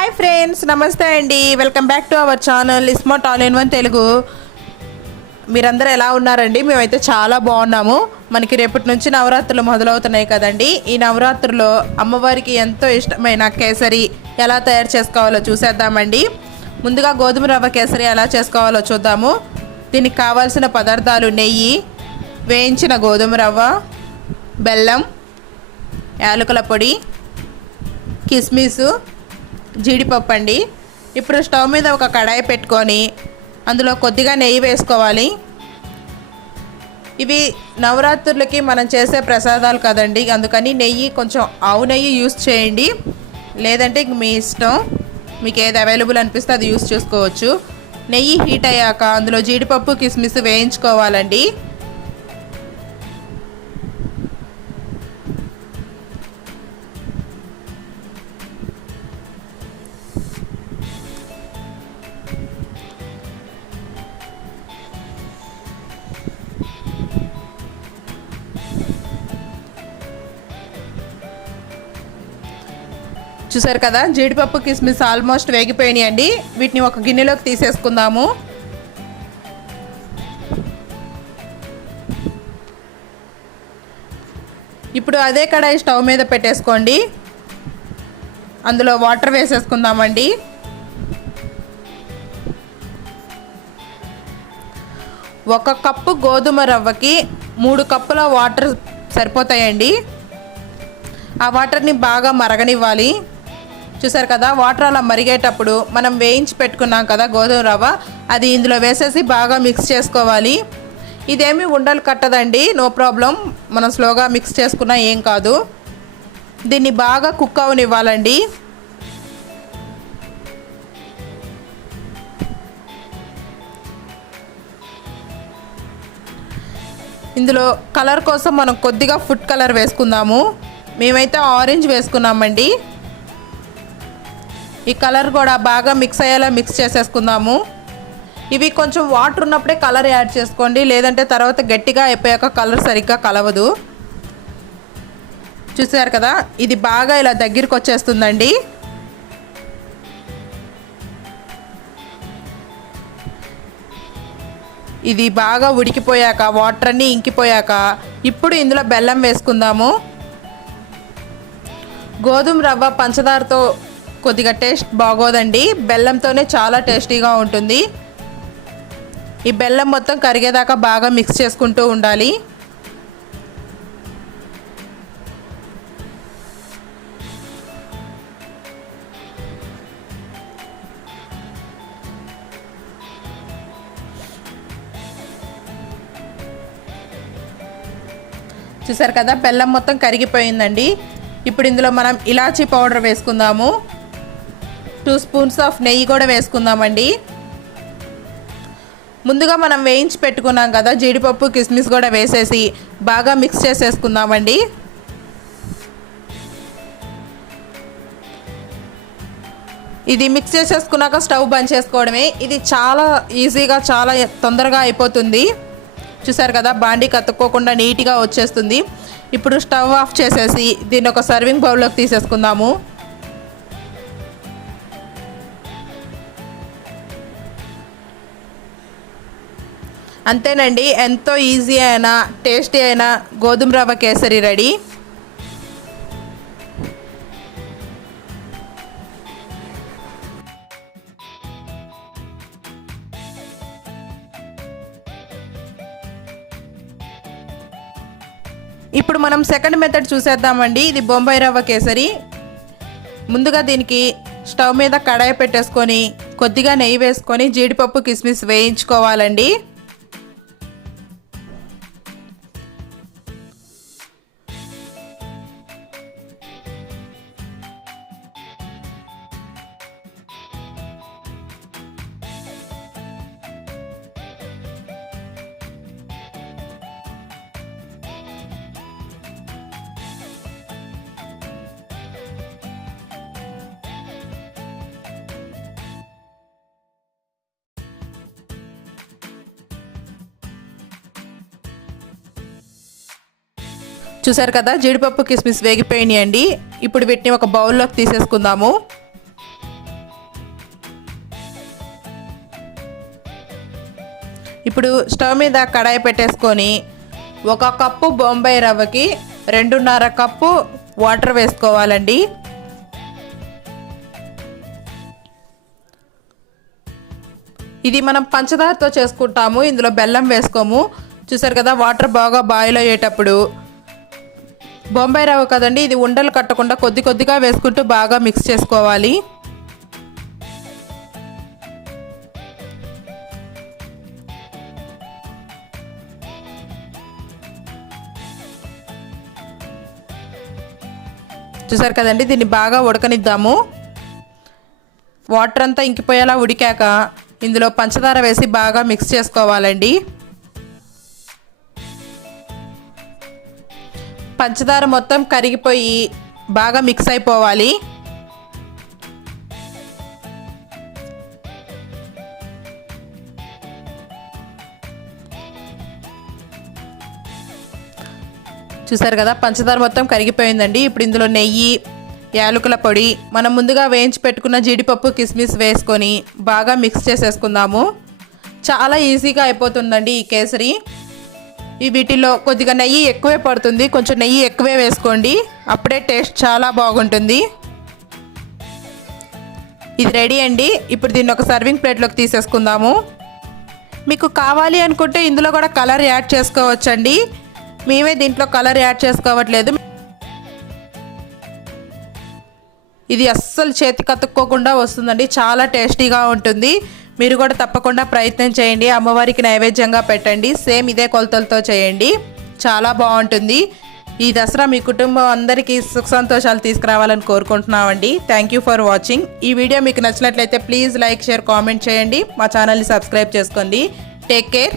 Hi friends, నమస్తే అండి. Welcome back to our channel smart all in one Telugu. మీరందరూ ఎలా ఉన్నారండి? మేమైతే చాలా బాగున్నాము. మనకి రేపటి నుంచి నవరాత్రులు మొదలవుతున్నాయి కదండి. ఈ నవరాత్రుల్లో అమ్మవారికి ఎంతో ఇష్టమైన కేసరి ఎలా తయారు చేసుకోవాలో చూసేద్దామండి. ముందుగా గోధుమ రవ్వ కేసరి ఎలా చేసుకోవాలో చూద్దాము. దీనికి కావాల్సిన పదార్థాలు: నెయ్యి, వేయించిన గోధుమ రవ్వ, బెల్లం, యాలకుల పొడి, కిస్మిస్, జీడిపప్పు అండి. ఇప్పుడు స్టవ్ మీద ఒక కడాయి పెట్టుకొని అందులో కొద్దిగా నెయ్యి వేసుకోవాలి. ఇవి నవరాత్రులకి మనం చేసే ప్రసాదాలు కదండి, అందుకని నెయ్యి కొంచెం ఆవు నెయ్యి యూస్ చేయండి, లేదంటే మీ ఇష్టం, మీకు ఏది అవైలబుల్ అనిపిస్తే అది యూస్ చేసుకోవచ్చు. నెయ్యి హీట్ అయ్యాక అందులో జీడిపప్పు, కిస్మిస్ వేయించుకోవాలండి. చూసారు కదా, జీడిపప్పు, కిస్మిస్ ఆల్మోస్ట్ వేగిపోయినాయండి. వీటిని ఒక గిన్నెలోకి తీసేసుకుందాము. ఇప్పుడు అదే కడాయి స్టవ్ మీద పెట్టేసుకోండి. అందులో వాటర్ వేసేసుకుందామండి. ఒక కప్పు గోధుమ రవ్వకి 3 కప్పుల వాటర్ సరిపోతాయండి. ఆ వాటర్ని బాగా మరగనివ్వాలి. చూసారు కదా, వాటర్ అలా మరిగేటప్పుడు మనం వేయించి పెట్టుకున్నాం కదా గోధుమ రవ్వ, అది ఇందులో వేసేసి బాగా మిక్స్ చేసుకోవాలి. ఇదేమీ ఉండలు కట్టదండి, నో ప్రాబ్లం. మనం స్లోగా మిక్స్ చేసుకున్నా ఏం కాదు. దీన్ని బాగా కుక్ అవనివ్వాలండి. ఇందులో కలర్ కోసం మనం కొద్దిగా ఫుడ్ కలర్ వేసుకుందాము. మేమైతే ఆరెంజ్ వేసుకున్నామండి. ఈ కలర్ కూడా బాగా మిక్స్ అయ్యేలా మిక్స్ చేసేసుకుందాము. ఇవి కొంచెం వాటర్ ఉన్నప్పుడే కలర్ యాడ్ చేసుకోండి, లేదంటే తర్వాత గట్టిగా అయిపోయాక కలర్ సరిగ్గా కలవదు. చూసారు కదా, ఇది బాగా ఇలా దగ్గరికి వచ్చేస్తుందండి. ఇది బాగా ఉడికిపోయాక, వాటర్ అన్నీ ఇంకిపోయాక ఇప్పుడు ఇందులో బెల్లం వేసుకుందాము. గోధుమ రవ్వ పంచదారతో కొద్దిగా టేస్ట్ బాగోదండి, బెల్లంతోనే చాలా టేస్టీగా ఉంటుంది. ఈ బెల్లం మొత్తం కరిగేదాకా బాగా మిక్స్ చేసుకుంటూ ఉండాలి. చూసారు కదా, బెల్లం మొత్తం కరిగిపోయిందండి. ఇప్పుడు ఇందులో మనం ఇలాచీ పౌడర్ వేసుకుందాము. 2 స్పూన్స్ ఆఫ్ నెయ్యి కూడా వేసుకుందామండి. ముందుగా మనం వేయించి పెట్టుకున్నాం కదా జీడిపప్పు, కిస్మిస్ కూడా వేసేసి బాగా మిక్స్ చేసేసుకుందామండి. ఇది మిక్స్ చేసేసుకున్నాక స్టవ్ బంద్ చేసుకోవడమే. ఇది చాలా ఈజీగా, చాలా తొందరగా అయిపోతుంది. చూసారు కదా, బాండీకి అతుక్కోకుండా నీట్గా వచ్చేస్తుంది. ఇప్పుడు స్టవ్ ఆఫ్ చేసేసి దీన్ని ఒక సర్వింగ్ బౌల్లోకి తీసేసుకుందాము. అంతేనండి, ఎంతో ఈజీ అయిన టేస్టీ అయిన గోధుమ రవ్వ కేసరి రెడీ. ఇప్పుడు మనం సెకండ్ మెథడ్ చూసేద్దామండి. ఇది బొంబాయి రవ్వ కేసరి. ముందుగా దీనికి స్టవ్ మీద కడాయి పెట్టేసుకొని కొద్దిగా నెయ్యి వేసుకొని జీడిపప్పు, కిస్మిస్ వేయించుకోవాలండి. చూసారు కదా, జీడిపప్పు, కిస్మిస్ వేగిపోయినాయండి. ఇప్పుడు వీటిని ఒక బౌల్లోకి తీసేసుకుందాము. ఇప్పుడు స్టవ్ మీద కడాయి పెట్టేసుకొని 1 కప్పు బొంబాయి రవ్వకి 2.5 కప్పు వాటర్ వేసుకోవాలండి. ఇది మనం పంచదారతో చేసుకుంటాము, ఇందులో బెల్లం వేసుకోము. చూసారు కదా, వాటర్ బాగా బాయిల్ అయ్యేటప్పుడు బొంబాయి రవ్వ కదండి, ఇది ఉండలు కట్టకుండా కొద్ది కొద్దిగా వేసుకుంటూ బాగా మిక్స్ చేసుకోవాలి. చూసారు కదండి, దీన్ని బాగా ఉడకనిద్దాము. వాటర్ అంతా ఇంకిపోయేలా ఉడికాక ఇందులో పంచదార వేసి బాగా మిక్స్ చేసుకోవాలండి. పంచదార మొత్తం కరిగిపోయి బాగా మిక్స్ అయిపోవాలి. చూసారు కదా, పంచదార మొత్తం కరిగిపోయిందండి. ఇప్పుడు ఇందులో నెయ్యి, యాలకుల పొడి, మనం ముందుగా వేయించి పెట్టుకున్న జీడిపప్పు, కిస్మిస్ వేసుకొని బాగా మిక్స్ చేసేసుకుందాము. చాలా ఈజీగా అయిపోతుందండి ఈ కేసరి. ఈ వీటిలో కొద్దిగా నెయ్యి ఎక్కువే పడుతుంది, కొంచెం నెయ్యి ఎక్కువే వేసుకోండి, అప్పుడే టేస్ట్ చాలా బాగుంటుంది. ఇది రెడీ అండి. ఇప్పుడు దీన్ని ఒక సర్వింగ్ ప్లేట్లోకి తీసేసుకుందాము. మీకు కావాలి అనుకుంటే ఇందులో కూడా కలర్ యాడ్ చేసుకోవచ్చండి. మేమే దీంట్లో కలర్ యాడ్ చేసుకోవట్లేదు. ఇది అస్సలు చేతికి అతుక్కోకుండా వస్తుందండి, చాలా టేస్టీగా ఉంటుంది. మీరు కూడా తప్పకుండా ప్రయత్నం చేయండి, అమ్మవారికి నైవేద్యంగా పెట్టండి. సేమ్ ఇదే కొలతలతో చేయండి, చాలా బాగుంటుంది. ఈ దసరా మీ కుటుంబం అందరికీ సుఖ సంతోషాలు తీసుకురావాలని కోరుకుంటున్నామండి. Thank you for watching. ఈ వీడియో మీకు నచ్చినట్లయితే ప్లీజ్ లైక్, షేర్, కామెంట్ చేయండి. మా ఛానల్ని సబ్స్క్రైబ్ చేసుకోండి. Take care.